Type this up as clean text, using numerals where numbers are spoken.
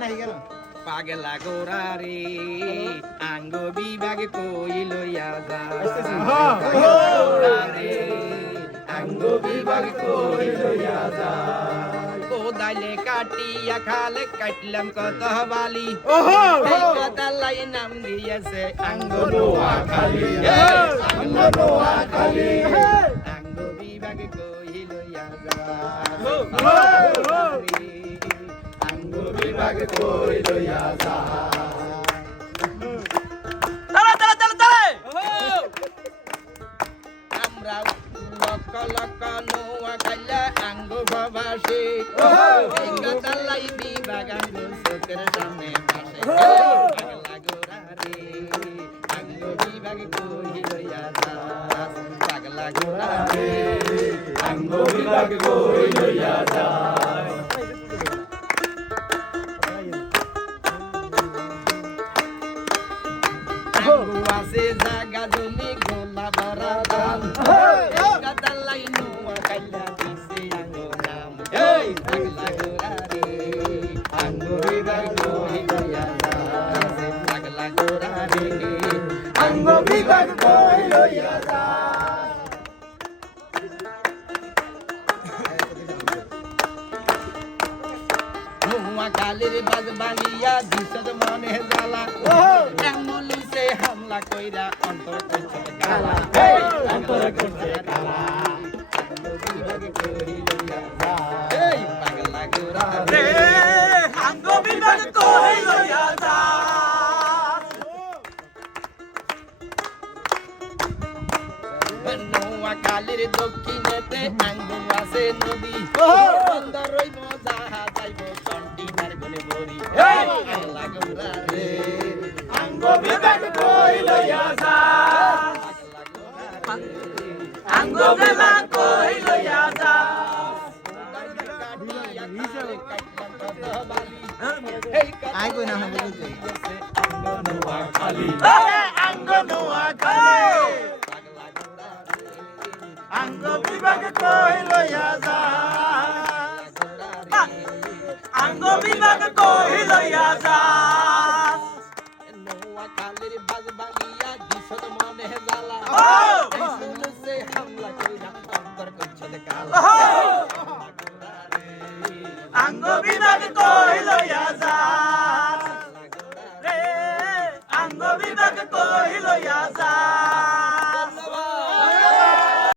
পাগলা গোরা রে আঙ্গ বিভাগ কই লইয়া যা রে আঙ্গ বিভাগ কই লইয়া যা কোদালে কাটিয়া খালে কাটলাম কত বালি এই কথালাই নাম দিয়েছে আঙ্গ নোয়া খালি আঙ্গ নোয়া খালি আঙ্গ বিভাগ কই লইয়া যা আঙ্গ বিভাগ কই লইয়া যা আমরা লক্ষ লক্ষ নোয়া খাইলে আঙ্গ বাবাসে এই কথালাই বিভাগ আঙ্গ চোখের সামনে পাশে পাগলা গোরা রে আঙ্গ বিভাগ কই লইয়া যা পাগলা গোরা রে আঙ্গ বিভাগ কই লইয়া যা আছে জাগা জমি গোলা ভরা ধান গাদালাই নোয়া কাইলা দিছে আঙ্গো নাম এই পাগলা গোরা রে আঙ্গো বিভাগ কই লইয়া যা পাগলা গোরা রে আঙ্গো বিভাগ কই লইয়া যা নোয়া কালের বাজ ভাঙিয়া দিশত মনে জ্বালা এমনুলিসে হামলা কইরা অন্তর কইছে কালা অন্তর কইছে কালা আঙ্গো বিভাগ কই লইয়া যা এই পাগলা গোরা রে আঙ্গো বিভাগ কই লইয়া যা নোয়া কালের দক্ষিণেতে আঙ্গো আছে নদী বন্দর রইব জাহাজ যাইব কন্টিনার গনে বরি এই পাগলা গোরা রে আঙ্গো বিভাগ কই লইয়া যা আঙ্গো বিভাগ কই লইয়া যা আই কই না হবে আঙ্গো নোয়া খালি আঙ্গো নোয়া খালি পাগলা গোরা রে আঙ্গো বিভাগ কই লইয়া যা আঙ্গো বিভাগ কই লইয়া যা নোয়া কালের বাজ ভাঙিয়া দিশত মনে জ্বালা এমনুলিসে হামলা কইরা অন্তর কইছে কালা আঙ্গো বিভাগ কই লইয়া যা